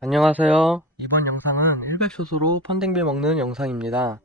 안녕하세요. 이번 영상은 100숏으로 펀딩비 먹는 영상입니다.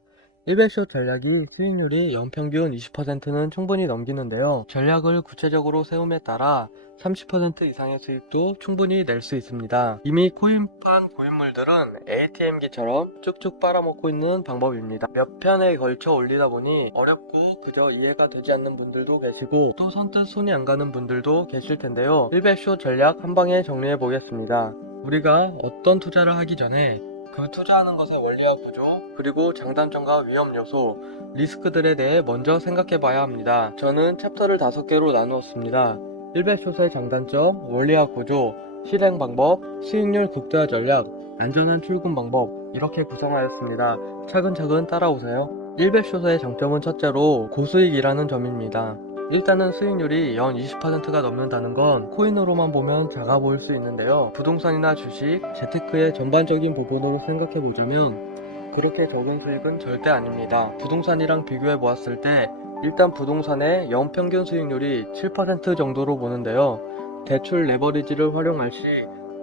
100숏 전략이 수익률이 연평균 20%는 충분히 넘기는데요. 전략을 구체적으로 세움에 따라 30% 이상의 수익도 충분히 낼 수 있습니다. 이미 코인판 고인물들은 ATM기처럼 쭉쭉 빨아먹고 있는 방법입니다. 몇 편에 걸쳐 올리다 보니 어렵고 그저 이해가 되지 않는 분들도 계시고 또 선뜻 손이 안 가는 분들도 계실 텐데요. 100숏 전략 한 방에 정리해 보겠습니다. 우리가 어떤 투자를 하기 전에 그 투자하는 것의 원리와 구조, 그리고 장단점과 위험 요소, 리스크들에 대해 먼저 생각해 봐야 합니다. 저는 챕터를 5개로 나누었습니다. 100숏의 장단점, 원리와 구조, 실행 방법, 수익률 극대화 전략, 안전한 출금 방법, 이렇게 구성하였습니다. 차근차근 따라오세요. 100숏의 장점은 첫째로 고수익이라는 점입니다. 일단은 수익률이 연 20%가 넘는다는 건 코인으로만 보면 작아 보일 수 있는데요. 부동산이나 주식, 재테크의 전반적인 부분으로 생각해 보자면 그렇게 적은 수익은 절대 아닙니다. 부동산이랑 비교해 보았을 때 일단 부동산의 연평균 수익률이 7% 정도로 보는데요. 대출 레버리지를 활용할 시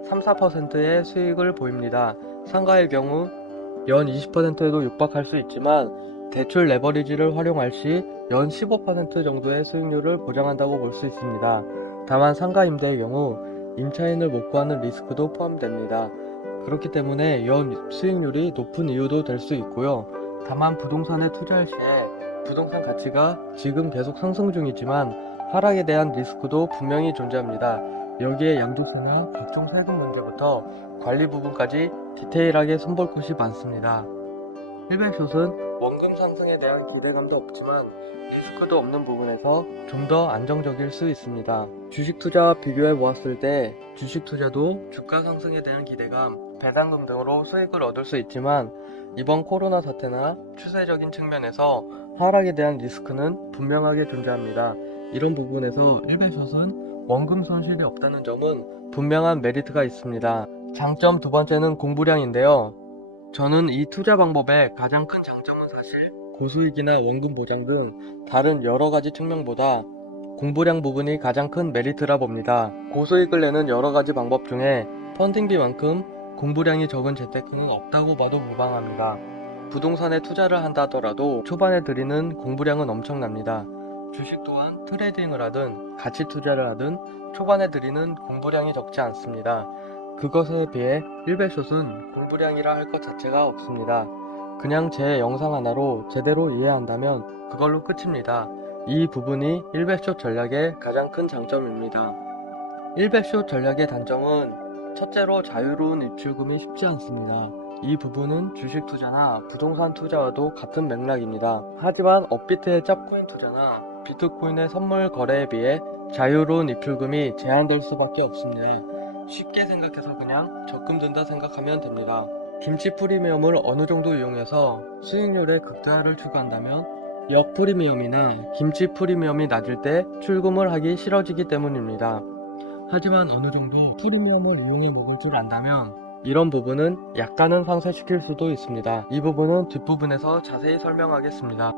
3-4%의 수익을 보입니다. 상가의 경우 연 20%에도 육박할 수 있지만 대출 레버리지를 활용할 시 연 15% 정도의 수익률을 보장한다고 볼 수 있습니다. 다만 상가 임대의 경우 임차인을 못 구하는 리스크도 포함됩니다. 그렇기 때문에 연 수익률이 높은 이유도 될 수 있고요. 다만 부동산에 투자할 시에 부동산 가치가 지금 계속 상승 중이지만 하락에 대한 리스크도 분명히 존재합니다. 여기에 양도세나 각종 세금 문제부터 관리 부분까지 디테일하게 손볼 곳이 많습니다. 100숏은 원금 상승에 대한 기대감도 없지만 리스크도 없는 부분에서 좀 더 안정적일 수 있습니다. 주식 투자와 비교해 보았을 때 주식 투자도 주가 상승에 대한 기대감, 배당금 등으로 수익을 얻을 수 있지만 이번 코로나 사태나 추세적인 측면에서 하락에 대한 리스크는 분명하게 존재합니다. 이런 부분에서 100숏은 원금 손실이 없다는 점은 분명한 메리트가 있습니다. 장점 두 번째는 공부량인데요. 저는 이 투자 방법의 가장 큰 장점은 사실 고수익이나 원금 보장 등 다른 여러 가지 측면보다 공부량 부분이 가장 큰 메리트라 봅니다. 고수익을 내는 여러 가지 방법 중에 펀딩비만큼 공부량이 적은 재테크는 없다고 봐도 무방합니다. 부동산에 투자를 한다 하더라도 초반에 들이는 공부량은 엄청납니다. 주식 또한 트레이딩을 하든 가치 투자를 하든 초반에 들이는 공부량이 적지 않습니다. 그것에 비해 100숏은 공부량이라 할 것 자체가 없습니다. 그냥 제 영상 하나로 제대로 이해한다면 그걸로 끝입니다. 이 부분이 100숏 전략의 가장 큰 장점입니다. 100숏 전략의 단점은 첫째로 자유로운 입출금이 쉽지 않습니다. 이 부분은 주식 투자나 부동산 투자와도 같은 맥락입니다. 하지만 업비트의 짭코인 투자나 비트코인의 선물 거래에 비해 자유로운 입출금이 제한될 수밖에 없습니다. 쉽게 생각해서 그냥 적금 든다 생각하면 됩니다. 김치 프리미엄을 어느 정도 이용해서 수익률의 극대화를 추구한다면 역 프리미엄이나 김치 프리미엄이 낮을 때 출금을 하기 싫어지기 때문입니다. 하지만 어느 정도 프리미엄을 이용해 먹을 줄 안다면 이런 부분은 약간은 상쇄시킬 수도 있습니다. 이 부분은 뒷부분에서 자세히 설명하겠습니다.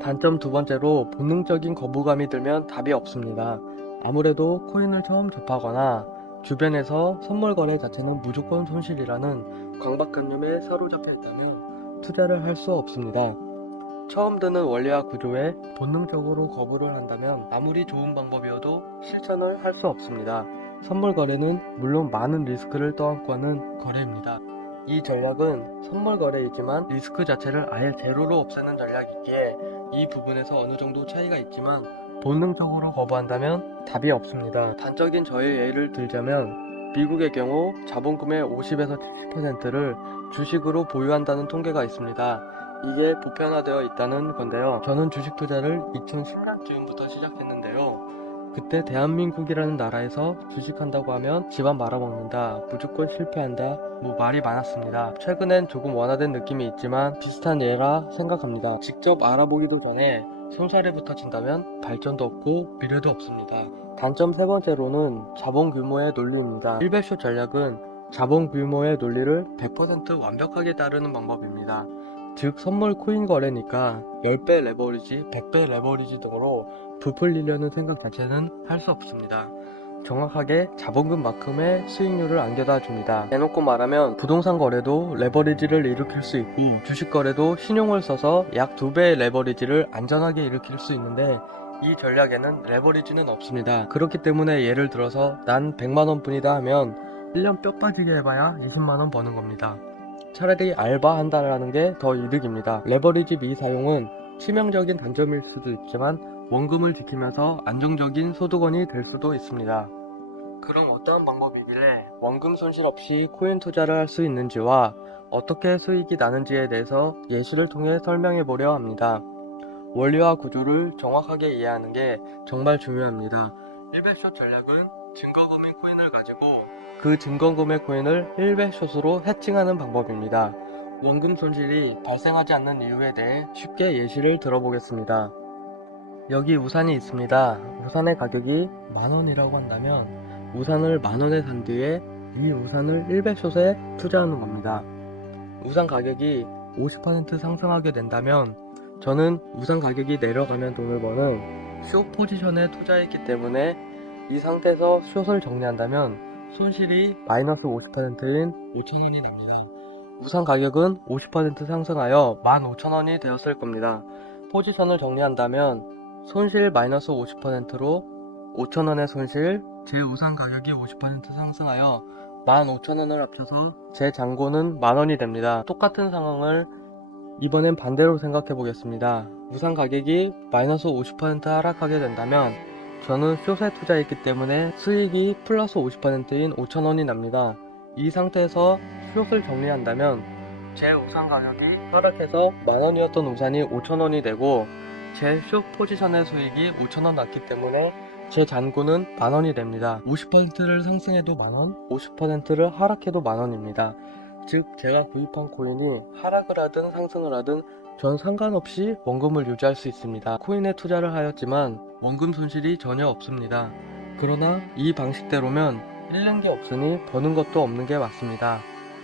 단점 두 번째로 본능적인 거부감이 들면 답이 없습니다. 아무래도 코인을 처음 접하거나 주변에서 선물 거래 자체는 무조건 손실이라는 강박관념에 사로잡혀 있다면 투자를 할 수 없습니다. 처음 드는 원리와 구조에 본능적으로 거부를 한다면 아무리 좋은 방법이어도 실천을 할 수 없습니다. 선물 거래는 물론 많은 리스크를 떠안고 하는 거래입니다. 이 전략은 선물 거래이지만 리스크 자체를 아예 제로로 없애는 전략이기에 이 부분에서 어느 정도 차이가 있지만 본능적으로 거부한다면 답이 없습니다. 단적인 저의 예를 들자면 미국의 경우 자본금의 50에서 70%를 주식으로 보유한다는 통계가 있습니다. 이게 보편화되어 있다는 건데요. 저는 주식 투자를 2010년쯤부터 시작했는데요. 그때 대한민국이라는 나라에서 주식한다고 하면 집안 말아먹는다, 무조건 실패한다, 뭐 말이 많았습니다. 최근엔 조금 완화된 느낌이 있지만 비슷한 예라 생각합니다. 직접 알아보기도 전에 손사래부터 친다면 발전도 없고 미래도 없습니다. 단점 세 번째로는 자본 규모의 논리입니다. 100숏 전략은 자본 규모의 논리를 100% 완벽하게 따르는 방법입니다. 즉 선물 코인 거래니까 10배 레버리지, 100배 레버리지 등으로 부풀리려는 생각 자체는 할 수 없습니다. 정확하게 자본금만큼의 수익률을 안겨다 줍니다. 대놓고 말하면 부동산 거래도 레버리지를 일으킬 수 있고 주식 거래도 신용을 써서 약 2배의 레버리지를 안전하게 일으킬 수 있는데 이 전략에는 레버리지는 없습니다. 그렇기 때문에 예를 들어서 난 100만원 뿐이다 하면 1년 뼈 빠지게 해봐야 20만원 버는 겁니다. 차라리 알바한다라는 게 더 이득입니다. 레버리지 미사용은 치명적인 단점일 수도 있지만 원금을 지키면서 안정적인 소득원이 될 수도 있습니다. 그럼 어떠한 방법이길래 원금 손실 없이 코인 투자를 할 수 있는지와 어떻게 수익이 나는지에 대해서 예시를 통해 설명해 보려 합니다. 원리와 구조를 정확하게 이해하는 게 정말 중요합니다. 1배숏 전략은 증거금의 코인을 가지고 그 증거금의 코인을 1배숏으로 해칭하는 방법입니다. 원금 손실이 발생하지 않는 이유에 대해 쉽게 예시를 들어보겠습니다. 여기 우산이 있습니다. 우산의 가격이 만원이라고 한다면 우산을 만원에 산 뒤에 이 우산을 1배숏에 투자하는 겁니다. 우산 가격이 50% 상승하게 된다면 저는 우산 가격이 내려가면 돈을 버는 숏 포지션에 투자했기 때문에 이 상태에서 숏을 정리한다면 손실이 마이너스 50%인 5,000원이 납니다. 우산 가격은 50% 상승하여 15,000원이 되었을 겁니다. 포지션을 정리한다면 손실 마이너스 50%로 5,000원의 손실, 제 우산 가격이 50% 상승하여 15,000원을 합쳐서 제 잔고는 만원이 됩니다. 똑같은 상황을 이번엔 반대로 생각해 보겠습니다. 우산 가격이 마이너스 50% 하락하게 된다면 저는 숏에 투자했기 때문에 수익이 플러스 50%인 5,000원이 납니다. 이 상태에서 숏을 정리한다면 제 우산 가격이 하락해서 만원이었던 우산이 5,000원이 되고 제 숏 포지션의 수익이 5,000원 났기 때문에 제 잔고는 만원이 됩니다. 50%를 상승해도 만원, 50%를 하락해도 만원입니다. 즉 제가 구입한 코인이 하락을 하든 상승을 하든 전 상관없이 원금을 유지할 수 있습니다. 코인에 투자를 하였지만 원금 손실이 전혀 없습니다. 그러나 이 방식대로면 잃는 게 없으니 버는 것도 없는 게 맞습니다.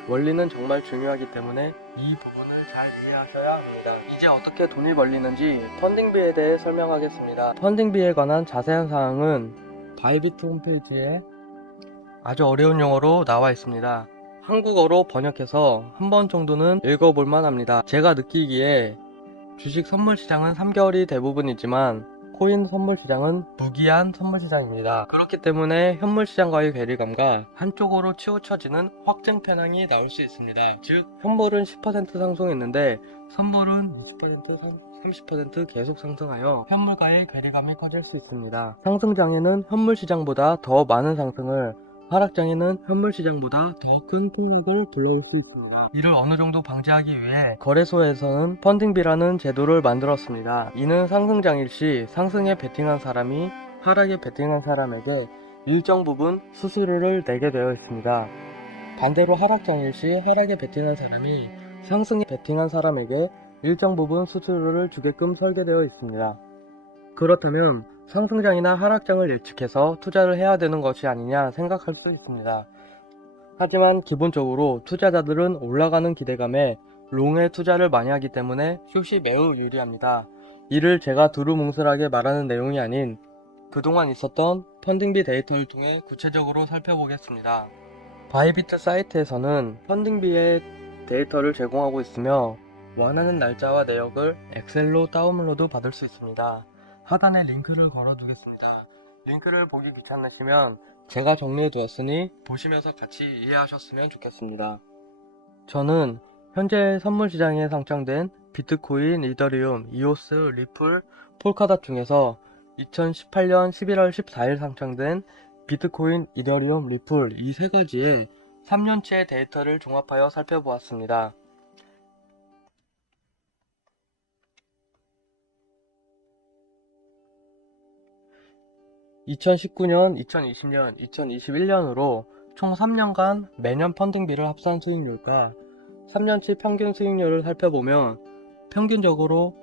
원리는 정말 중요하기 때문에 이 부분을 잘 이해하셔야 합니다. 이제 어떻게 돈이 벌리는지 펀딩비에 대해 설명하겠습니다. 펀딩비에 관한 자세한 사항은 바이비트 홈페이지에 아주 어려운 용어로 나와 있습니다. 한국어로 번역해서 한 번 정도는 읽어볼 만합니다. 제가 느끼기에 주식 선물 시장은 3개월이 대부분이지만 코인 선물 시장은 무기한 선물 시장입니다. 그렇기 때문에 현물 시장과의 괴리감과 한쪽으로 치우쳐지는 확증 편향이 나올 수 있습니다. 즉 현물은 10% 상승했는데 선물은 20%, 30% 계속 상승하여 현물과의 괴리감이 커질 수 있습니다. 상승장에는 현물 시장보다 더 많은 상승을, 하락장에는 현물 시장보다 더 큰 폭락을 불러올 수 있습니다. 이를 어느 정도 방지하기 위해 거래소에서는 펀딩비라는 제도를 만들었습니다. 이는 상승장일 시 상승에 베팅한 사람이 하락에 베팅한 사람에게 일정 부분 수수료를 내게 되어 있습니다. 반대로 하락장일 시 하락에 베팅한 사람이 상승에 베팅한 사람에게 일정 부분 수수료를 주게끔 설계되어 있습니다. 그렇다면 상승장이나 하락장을 예측해서 투자를 해야 되는 것이 아니냐 생각할 수 있습니다. 하지만 기본적으로 투자자들은 올라가는 기대감에 롱에 투자를 많이 하기 때문에 숏이 매우 유리합니다. 이를 제가 두루뭉술하게 말하는 내용이 아닌 그동안 있었던 펀딩비 데이터를 통해 구체적으로 살펴보겠습니다. 바이비트 사이트에서는 펀딩비의 데이터를 제공하고 있으며 원하는 날짜와 내역을 엑셀로 다운로드 받을 수 있습니다. 하단에 링크를 걸어두겠습니다. 링크를 보기 귀찮으시면 제가 정리해 두었으니 보시면서 같이 이해하셨으면 좋겠습니다. 저는 현재 선물 시장에 상장된 비트코인, 이더리움, 이오스, 리플, 폴카닷 중에서 2018년 11월 14일 상장된 비트코인, 이더리움, 리플 이 세 가지의 3년치의 데이터를 종합하여 살펴보았습니다. 2019년, 2020년, 2021년으로 총 3년간 매년 펀딩비를 합산 수익률과 3년치 평균 수익률을 살펴보면 평균적으로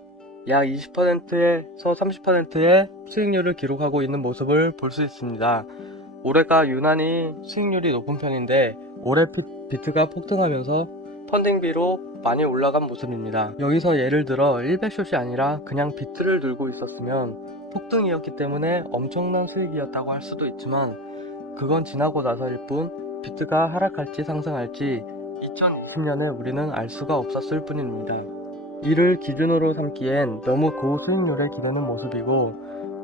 약 20%에서 30%의 수익률을 기록하고 있는 모습을 볼 수 있습니다. 올해가 유난히 수익률이 높은 편인데 올해 비트가 폭등하면서 펀딩비로 많이 올라간 모습입니다. 여기서 예를 들어 100숏이 아니라 그냥 비트를 들고 있었으면 폭등이었기 때문에 엄청난 수익이었다고 할 수도 있지만 그건 지나고 나서일 뿐 비트가 하락할지 상승할지 2020년에 우리는 알 수가 없었을 뿐입니다. 이를 기준으로 삼기엔 너무 고수익률에 기대는 모습이고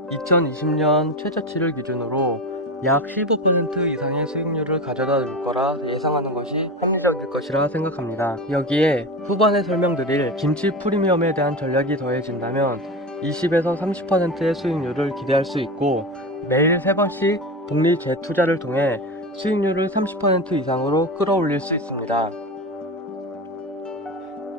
2020년 최저치를 기준으로 약 15% 이상의 수익률을 가져다 줄 거라 예상하는 것이 합리적일 것이라 생각합니다. 여기에 후반에 설명드릴 김치 프리미엄에 대한 전략이 더해진다면 20에서 30%의 수익률을 기대할 수 있고 매일 3번씩 복리 재투자를 통해 수익률을 30% 이상으로 끌어올릴 수 있습니다.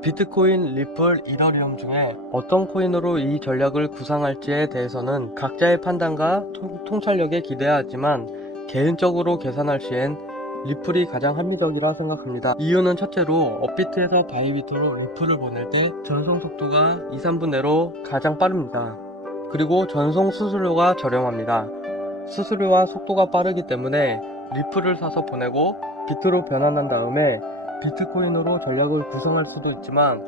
비트코인, 리플, 이더리움 중에 어떤 코인으로 이 전략을 구상할지에 대해서는 각자의 판단과 통찰력에 기대해야 하지만 개인적으로 계산할 시엔 리플이 가장 합리적이라 생각합니다. 이유는 첫째로 업비트에서 바이비트로 리플을 보낼 때 전송 속도가 2-3분 내로 가장 빠릅니다. 그리고 전송 수수료가 저렴합니다. 수수료와 속도가 빠르기 때문에 리플을 사서 보내고 비트로 변환한 다음에 비트코인으로 전략을 구성할 수도 있지만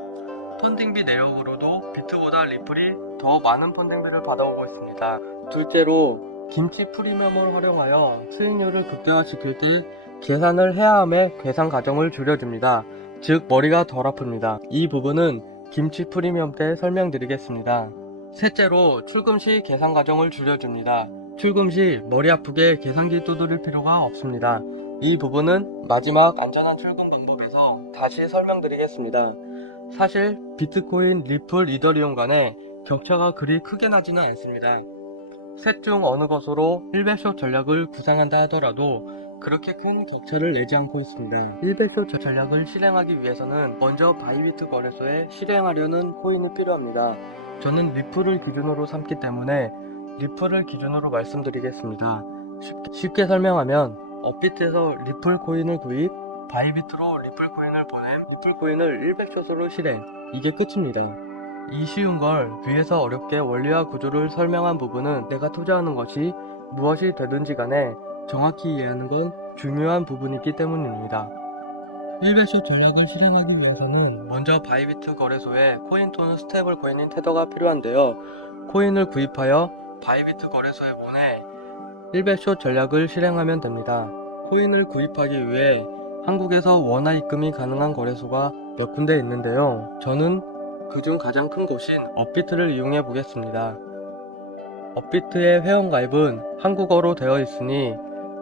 펀딩비 내역으로도 비트보다 리플이 더 많은 펀딩비를 받아오고 있습니다. 둘째로 김치 프리미엄을 활용하여 수익률을 극대화시킬 때 계산을 해야 함에 계산 과정을 줄여줍니다. 즉 머리가 덜 아픕니다. 이 부분은 김치 프리미엄 때 설명드리겠습니다. 셋째로 출금 시 계산 과정을 줄여줍니다. 출금 시 머리 아프게 계산기 두드릴 필요가 없습니다. 이 부분은 마지막 안전한 출금 방법에서 다시 설명드리겠습니다. 사실 비트코인, 리플, 이더리움 간에 격차가 그리 크게 나지는 않습니다. 셋 중 어느 것으로 1배숏 전략을 구상한다 하더라도 그렇게 큰 격차를 내지 않고 있습니다. 1배숏 전략을 실행하기 위해서는 먼저 바이비트 거래소에 실행하려는 코인이 필요합니다. 저는 리플을 기준으로 삼기 때문에 리플을 기준으로 말씀드리겠습니다. 쉽게 설명하면 업비트에서 리플 코인을 구입, 바이비트로 리플 코인을 보냄, 리플 코인을 100숏으로 실행. 이게 끝입니다. 이 쉬운 걸 위에서 어렵게 원리와 구조를 설명한 부분은 내가 투자하는 것이 무엇이 되든지 간에 정확히 이해하는 건 중요한 부분이기 때문입니다. 1배숏 전략을 실행하기 위해서는 먼저 바이비트 거래소에 코인 또는 스테이블 코인인 테더가 필요한데요. 코인을 구입하여 바이비트 거래소에 보내 1배숏 전략을 실행하면 됩니다. 코인을 구입하기 위해 한국에서 원화 입금이 가능한 거래소가 몇 군데 있는데요. 저는 그중 가장 큰 곳인 업비트를 이용해 보겠습니다. 업비트의 회원가입은 한국어로 되어 있으니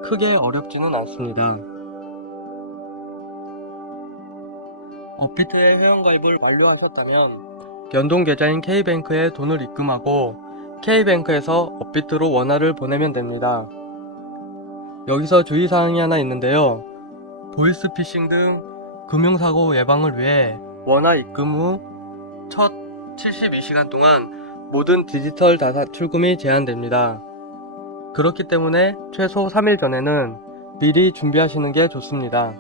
크게 어렵지는 않습니다. 업비트의 회원가입을 완료하셨다면 연동 계좌인 K뱅크에 돈을 입금하고 K뱅크에서 업비트로 원화를 보내면 됩니다. 여기서 주의사항이 하나 있는데요. 보이스피싱 등 금융사고 예방을 위해 원화 입금 후 첫 72시간 동안 모든 디지털 자산 출금이 제한됩니다. 그렇기 때문에 최소 3일 전에는 미리 준비하시는 게 좋습니다.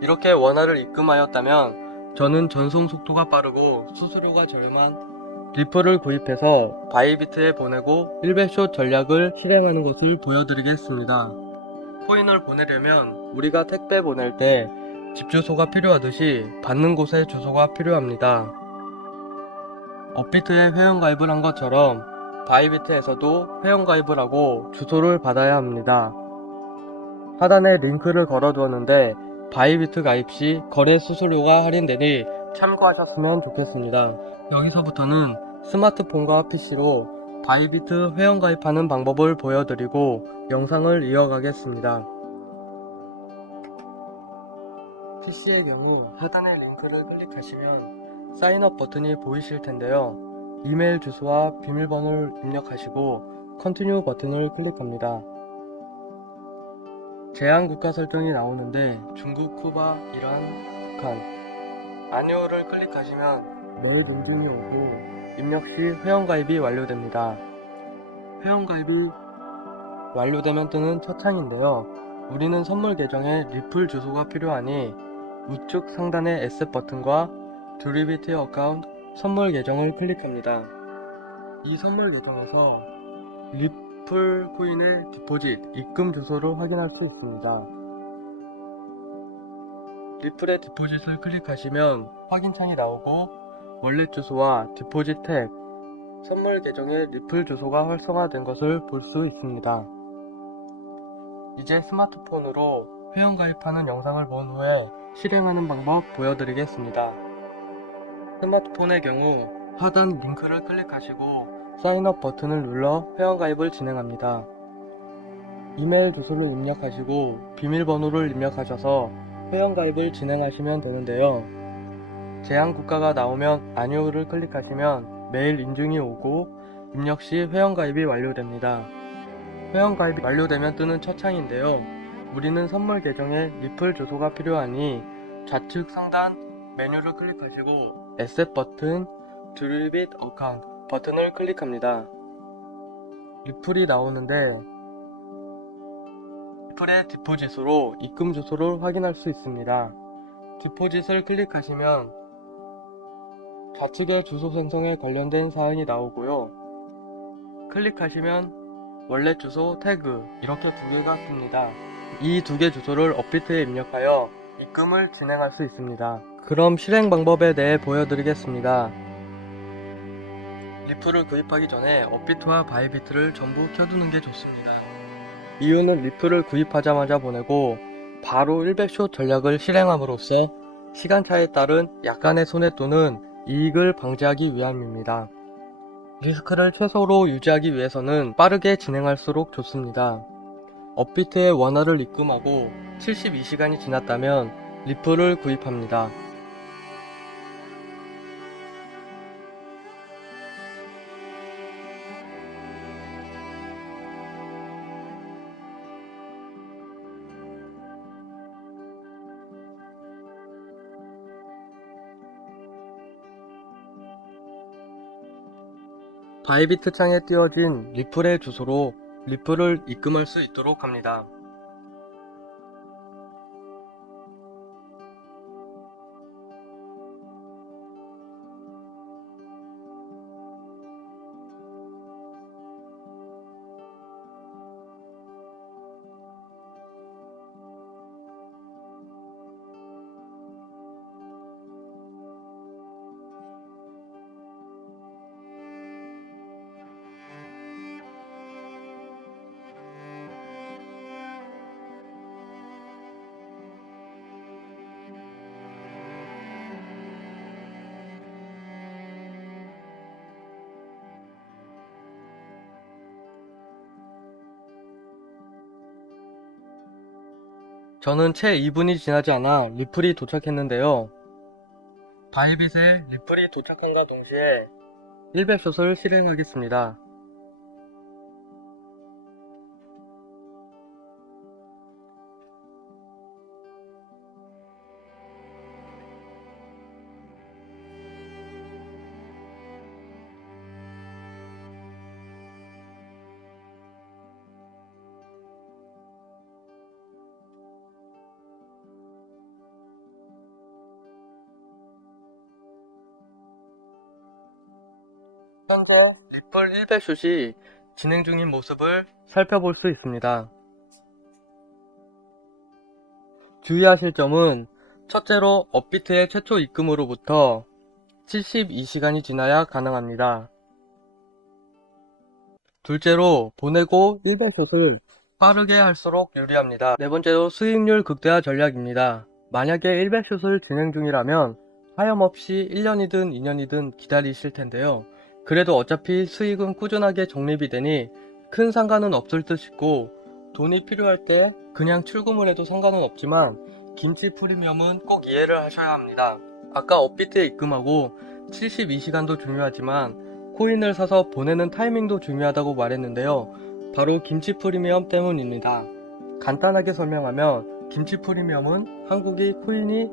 이렇게 원화를 입금하였다면 저는 전송 속도가 빠르고 수수료가 저렴한 리플을 구입해서 바이비트에 보내고 1배숏 전략을 실행하는 것을 보여드리겠습니다. 코인을 보내려면 우리가 택배 보낼 때 집 주소가 필요하듯이 받는 곳에 주소가 필요합니다. 업비트에 회원가입을 한 것처럼 바이비트에서도 회원가입을 하고 주소를 받아야 합니다. 하단에 링크를 걸어두었는데 바이비트 가입 시 거래 수수료가 할인되니 참고하셨으면 좋겠습니다. 여기서부터는 스마트폰과 PC로 바이비트 회원가입하는 방법을 보여드리고 영상을 이어가겠습니다. PC의 경우 하단의 링크를 클릭하시면 사인업 버튼이 보이실 텐데요. 이메일 주소와 비밀번호를 입력하시고 컨티뉴 버튼을 클릭합니다. 제한 국가 설정이 나오는데 중국, 쿠바, 이란, 북한 아니오를 클릭하시면 널 등준이 오고 입력 시 회원가입이 완료됩니다. 회원가입이 완료되면 뜨는 첫 창인데요. 우리는 선물 계정에 리플 주소가 필요하니 우측 상단의 에셋 버튼과 드리비티 어카운트 선물 계정을 클릭합니다. 이 선물 계정에서 리플 코인의 디포짓 입금 주소를 확인할 수 있습니다. 리플의 디포짓을 클릭하시면 확인창이 나오고 월렛 주소와 디포짓 탭 선물 계정의 리플 주소가 활성화된 것을 볼 수 있습니다. 이제 스마트폰으로 회원가입하는 영상을 본 후에 실행하는 방법 보여드리겠습니다. 스마트폰의 경우 하단 링크를 클릭하시고 사인업 버튼을 눌러 회원가입을 진행합니다. 이메일 주소를 입력하시고 비밀번호를 입력하셔서 회원가입을 진행하시면 되는데요. 제한 국가가 나오면 아니오를 클릭하시면 메일 인증이 오고 입력 시 회원가입이 완료됩니다. 회원가입이 완료되면 뜨는 첫 창인데요. 우리는 선물 계정에 리플 주소가 필요하니 좌측 상단 메뉴를 클릭하시고 에셋 버튼, 드리빗 어카운트 버튼을 클릭합니다. 리플이 나오는데 리플의 디포짓으로 입금 주소를 확인할 수 있습니다. 디포짓을 클릭하시면 좌측에 주소 생성에 관련된 사연이 나오고요. 클릭하시면 월렛 주소, 태그 이렇게 두 개가 뜹니다. 이 두 개 주소를 업비트에 입력하여 입금을 진행할 수 있습니다. 그럼 실행 방법에 대해 보여드리겠습니다. 리플을 구입하기 전에 업비트와 바이비트를 전부 켜두는 게 좋습니다. 이유는 리플을 구입하자마자 보내고 바로 100숏 전략을 실행함으로써 시간차에 따른 약간의 손해 또는 이익을 방지하기 위함입니다. 리스크를 최소로 유지하기 위해서는 빠르게 진행할수록 좋습니다. 업비트에 원화를 입금하고 72시간이 지났다면 리플을 구입합니다. 바이비트 창에 띄워진 리플의 주소로 리플을 입금할 수 있도록 합니다. 저는 채 2분이 지나지 않아 리플이 도착했는데요. 바이빗에 리플이 도착함과 동시에 100숏을 실행하겠습니다. 현재 리플 100숏이 진행 중인 모습을 살펴볼 수 있습니다. 주의하실 점은 첫째로 업비트의 최초 입금으로부터 72시간이 지나야 가능합니다. 둘째로 보내고 100숏을 빠르게 할수록 유리합니다. 네 번째로 수익률 극대화 전략입니다. 만약에 100숏을 진행 중이라면 하염없이 1년이든 2년이든 기다리실 텐데요. 그래도 어차피 수익은 꾸준하게 적립이 되니 큰 상관은 없을 듯 싶고 돈이 필요할 때 그냥 출금을 해도 상관은 없지만 김치 프리미엄은 꼭 이해를 하셔야 합니다. 아까 업비트에 입금하고 72시간도 중요하지만 코인을 사서 보내는 타이밍도 중요하다고 말했는데요. 바로 김치 프리미엄 때문입니다. 간단하게 설명하면 김치 프리미엄은 한국이 코인이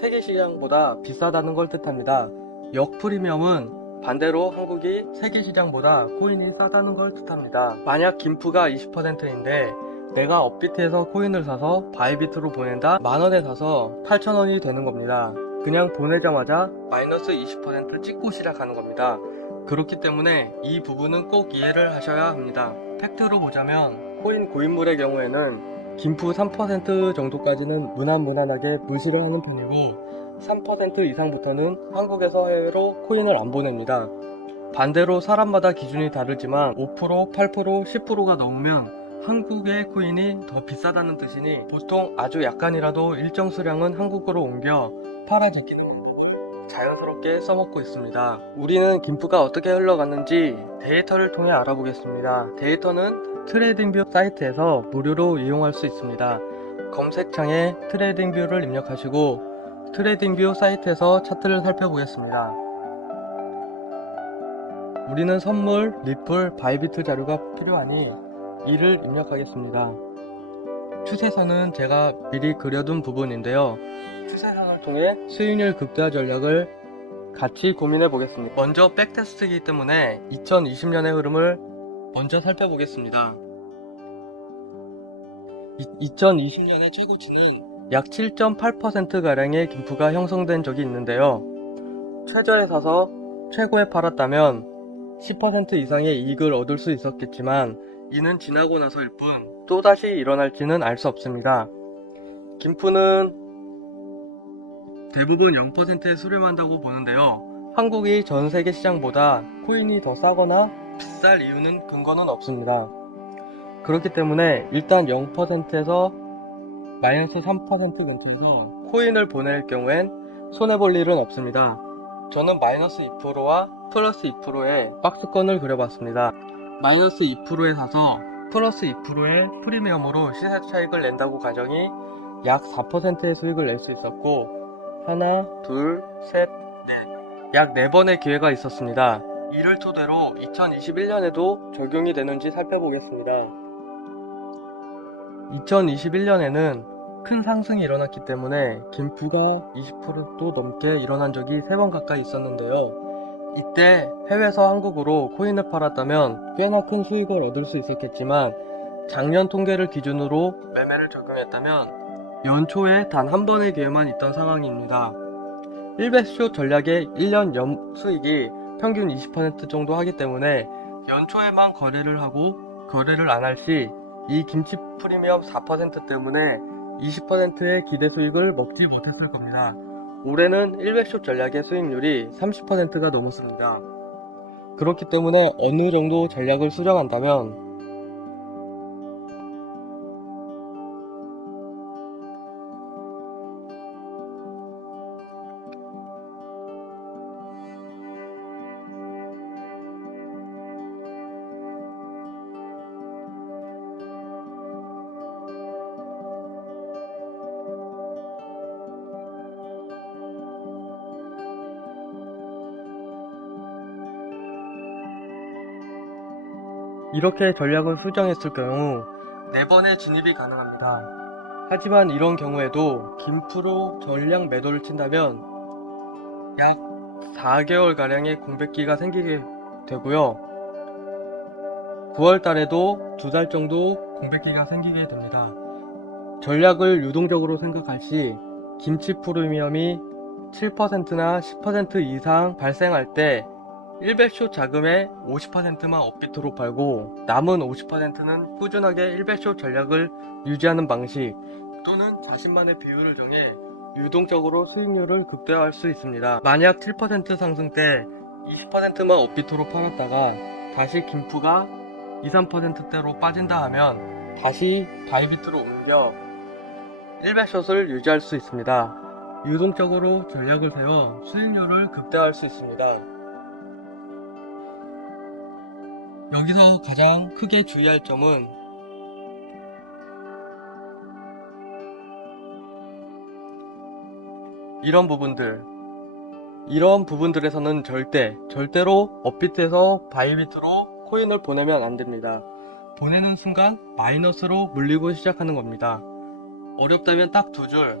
세계 시장보다 비싸다는 걸 뜻합니다. 역 프리미엄은 반대로 한국이 세계 시장보다 코인이 싸다는 걸 뜻합니다. 만약 김프가 20%인데 내가 업비트에서 코인을 사서 바이비트로 보낸다? 만원에 사서 8,000원이 되는 겁니다. 그냥 보내자마자 마이너스 20% 찍고 시작하는 겁니다. 그렇기 때문에 이 부분은 꼭 이해를 하셔야 합니다. 팩트로 보자면 코인 고인물의 경우에는 김프 3% 정도까지는 무난하게 물실을 하는 편이고 3% 이상부터는 한국에서 해외로 코인을 안 보냅니다. 반대로 사람마다 기준이 다르지만 5%, 8%, 10%가 넘으면 한국의 코인이 더 비싸다는 뜻이니 보통 아주 약간이라도 일정 수량은 한국으로 옮겨 팔아 제끼는 방법을 자연스럽게 써먹고 있습니다. 우리는 김프가 어떻게 흘러갔는지 데이터를 통해 알아보겠습니다. 데이터는 트레이딩뷰 사이트에서 무료로 이용할 수 있습니다. 검색창에 트레이딩뷰를 입력하시고 트레이딩뷰 사이트에서 차트를 살펴보겠습니다. 우리는 선물, 리플, 바이비트 자료가 필요하니 이를 입력하겠습니다. 추세선은 제가 미리 그려둔 부분인데요. 추세선을 통해 수익률 극대화 전략을 같이 고민해 보겠습니다. 먼저 백테스트이기 때문에 2020년의 흐름을 먼저 살펴보겠습니다. 2020년의 최고치는 약 7.8%가량의 김프가 형성된 적이 있는데요. 최저에 사서 최고에 팔았다면 10% 이상의 이익을 얻을 수 있었겠지만 이는 지나고 나서일 뿐 또다시 일어날지는 알 수 없습니다. 김프는 대부분 0%에 수렴한다고 보는데요. 한국이 전 세계 시장보다 코인이 더 싸거나 비쌀 이유는 근거는 없습니다. 그렇기 때문에 일단 0%에서 마이너스 3% 근처에서 코인을 보낼 경우엔 손해볼 일은 없습니다. 저는 마이너스 2%와 플러스 2%의 박스권을 그려봤습니다. 마이너스 2%에 사서 플러스 2%의 프리미엄으로 시세 차익을 낸다고 가정이 약 4%의 수익을 낼 수 있었고 하나, 둘, 셋, 넷, 약 4번의 기회가 있었습니다. 이를 토대로 2021년에도 적용이 되는지 살펴보겠습니다. 2021년에는 큰 상승이 일어났기 때문에 김프가 20%도 넘게 일어난 적이 3번 가까이 있었는데요. 이때 해외에서 한국으로 코인을 팔았다면 꽤나 큰 수익을 얻을 수 있었겠지만 작년 통계를 기준으로 매매를 적용했다면 연초에 단 한 번의 기회만 있던 상황입니다. 1배쇼 전략의 1년 수익이 평균 20% 정도 하기 때문에 연초에만 거래를 하고 거래를 안 할 시 이 김치 프리미엄 4% 때문에 20%의 기대 수익을 먹지 못했을 겁니다. 올해는 1배쇼 전략의 수익률이 30%가 넘었습니다. 그렇기 때문에 어느 정도 전략을 수정한다면 이렇게 전략을 수정했을 경우 4번의 진입이 가능합니다. 하지만 이런 경우에도 김프로 전량 매도를 친다면 약 4개월가량의 공백기가 생기게 되고요. 9월 달에도 2달 정도 공백기가 생기게 됩니다. 전략을 유동적으로 생각할 시 김치 프리미엄이 7%나 10% 이상 발생할 때 1배쇼 자금의 50%만 업비트로 팔고 남은 50%는 꾸준하게 1배쇼 전략을 유지하는 방식 또는 자신만의 비율을 정해 유동적으로 수익률을 극대화할 수 있습니다. 만약 7% 상승 때 20%만 업비트로 팔았다가 다시 김프가 2~3%대로 빠진다 하면 다시 바이비트로 옮겨 1배숏을 유지할 수 있습니다. 유동적으로 전략을 세워 수익률을 극대화할 수 있습니다. 여기서 가장 크게 주의할 점은 이런 부분들에서는 절대로 업비트에서 바이비트로 코인을 보내면 안됩니다. 보내는 순간 마이너스로 물리고 시작하는 겁니다. 어렵다면 딱 2줄,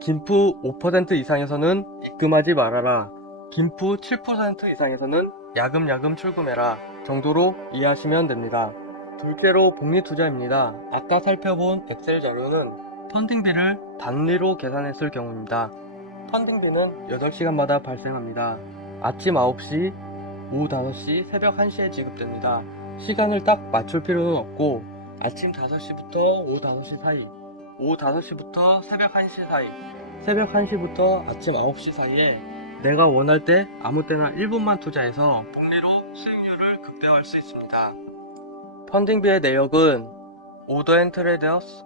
김프 5% 이상에서는 입금하지 말아라, 김프 7% 이상에서는 야금야금 출금해라 정도로 이해하시면 됩니다. 둘째로 복리투자입니다. 아까 살펴본 엑셀 자료는 펀딩비를 단위로 계산했을 경우입니다. 펀딩비는 8시간마다 발생합니다. 아침 9시, 오후 5시, 새벽 1시에 지급됩니다. 시간을 딱 맞출 필요는 없고 아침 5시부터 오후 5시 사이, 오후 5시부터 새벽 1시 사이, 새벽 1시부터 아침 9시 사이에 내가 원할 때 아무 때나 1분만 투자해서 복리로 수익률을 극대화할 수 있습니다. 펀딩비의 내역은 오더 앤 트레이더스,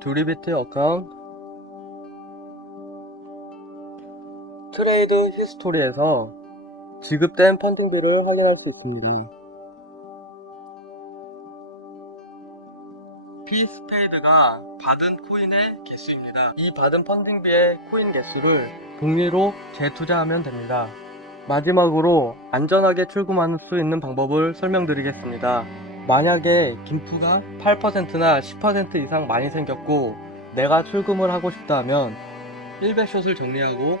드리비트 어카운트, 트레이드 히스토리에서 지급된 펀딩비를 확인할 수 있습니다. 피스페이드가 받은 코인의 개수입니다. 이 받은 펀딩비의 코인 개수를 복리로 재투자하면 됩니다. 마지막으로 안전하게 출금할 수 있는 방법을 설명드리겠습니다. 만약에 김프가 8%나 10% 이상 많이 생겼고 내가 출금을 하고 싶다 하면 1배숏을 정리하고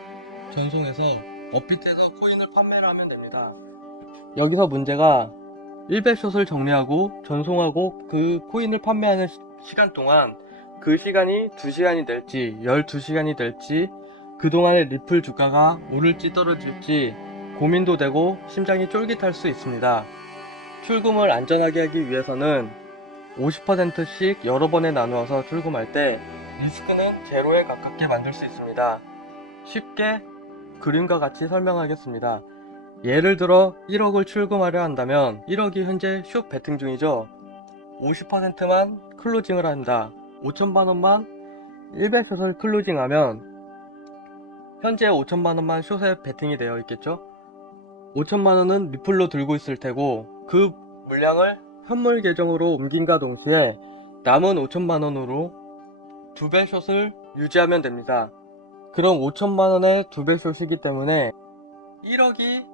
전송해서 업비트에서 코인을 판매를 하면 됩니다. 여기서 문제가 1배숏을 정리하고 전송하고 그 코인을 판매하는 시간 동안 그 시간이 2시간이 될지 12시간이 될지 그동안의 리플 주가가 오를지 떨어질지 고민도 되고 심장이 쫄깃할 수 있습니다. 출금을 안전하게 하기 위해서는 50%씩 여러 번에 나누어서 출금할 때 리스크는 제로에 가깝게 만들 수 있습니다. 쉽게 그림과 같이 설명하겠습니다. 예를 들어 1억을 출금하려 한다면 1억이 현재 숏 베팅 중이죠. 50%만 클로징을 한다. 5천만원만 1배숏을 클로징하면 현재 5천만원만 숏에 베팅이 되어 있겠죠. 5천만원은 리플로 들고 있을 테고 그 물량을 현물 계정으로 옮긴과 동시에 남은 5천만원으로 2배 숏을 유지하면 됩니다. 그럼 5천만원의 2배 숏이기 때문에 1억이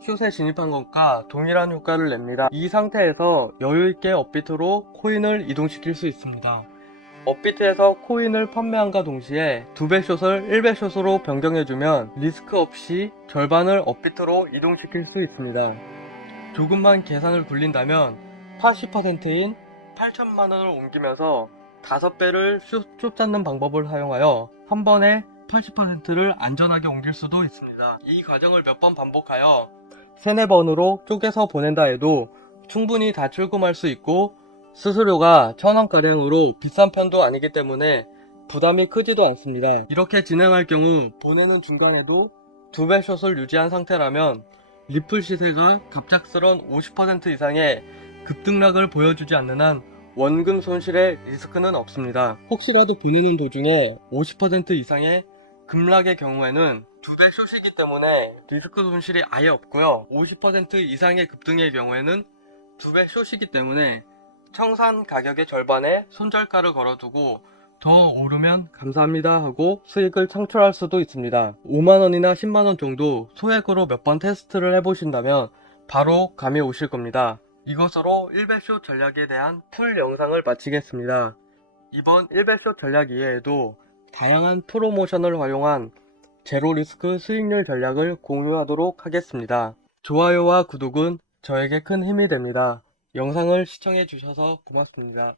숏에 진입한 것과 동일한 효과를 냅니다. 이 상태에서 여유있게 업비트로 코인을 이동시킬 수 있습니다. 업비트에서 코인을 판매함과 동시에 2배 숏을 1배 숏으로 변경해주면 리스크 없이 절반을 업비트로 이동시킬 수 있습니다. 조금만 계산을 굴린다면 80%인 8천만원을 옮기면서 5배를 숏 잡는 방법을 사용하여 한 번에 80%를 안전하게 옮길 수도 있습니다. 이 과정을 몇 번 반복하여 3-4번으로 쪼개서 보낸다 해도 충분히 다 출금할 수 있고 수수료가 1,000원가량으로 비싼 편도 아니기 때문에 부담이 크지도 않습니다. 이렇게 진행할 경우 보내는 중간에도 2배 숏을 유지한 상태라면 리플 시세가 갑작스런 50% 이상의 급등락을 보여주지 않는 한 원금 손실의 리스크는 없습니다. 혹시라도 보내는 도중에 50% 이상의 급락의 경우에는 2배 숏이기 때문에 리스크 손실이 아예 없고요. 50% 이상의 급등의 경우에는 2배 숏이기 때문에 청산 가격의 절반에 손절가를 걸어두고 더 오르면 감사합니다 하고 수익을 창출할 수도 있습니다. 5만원이나 10만원 정도 소액으로 몇 번 테스트를 해보신다면 바로 감이 오실 겁니다. 이것으로 1배숏 전략에 대한 풀 영상을 마치겠습니다. 이번 1배숏 전략 이외에도 다양한 프로모션을 활용한 제로 리스크 수익률 전략을 공유하도록 하겠습니다. 좋아요와 구독은 저에게 큰 힘이 됩니다. 영상을 시청해 주셔서 고맙습니다.